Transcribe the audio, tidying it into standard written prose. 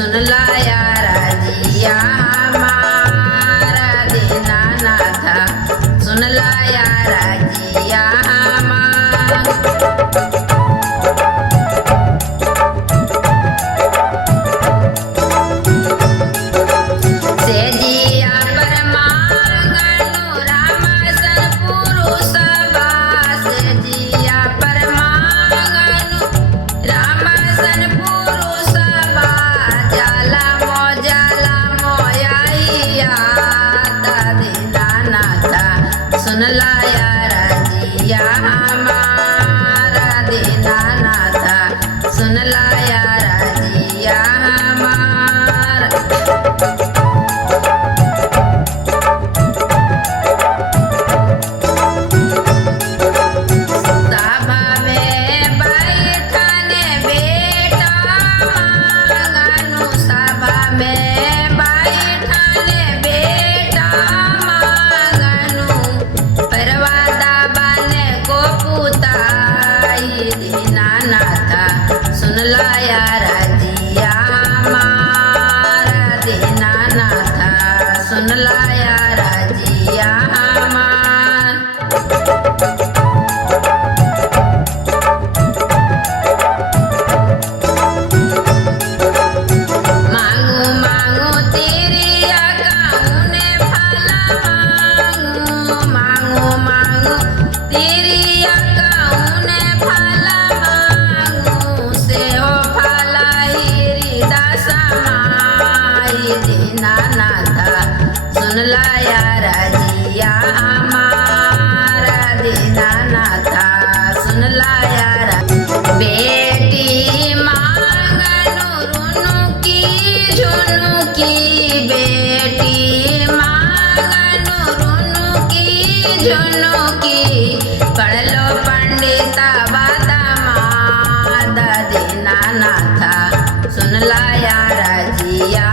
सुन लाया राजिया हमारा दीनानाथ सुन लाया राजिया हमारा। सेजिया पर मांगनु रामसन पुरुष बा सेजिया पर मांगनु रामसन पुरुष बा जाला मोयाइया दीनानाथ सुन लाया राजिया हमारा दीनानाथ सुन लाया राजिया हमारा। सभा में बैठने बेटा मांगनु सभा में बैठने बेटा मांगनु परवादा बने को पुताई दीनानाथ सुन लाया राजिया हमारा दीनानाथ सुन लाया राजिया हमारा। मांगू मांगू तेरी अकाउने फला मांगू मांगू तेरी अकाउने फला मांगू से हो फला हिरी दसमाई दीनानाथ सुन लाया राजिया हमारा दीनानाथ सुन लाया बेटी मांगनु रुनु की झुनु की बेटी मांगनु रुनु की झुनु की पढ़ लो पंडिता बादामाद दीनानाथ सुन लाया राजिया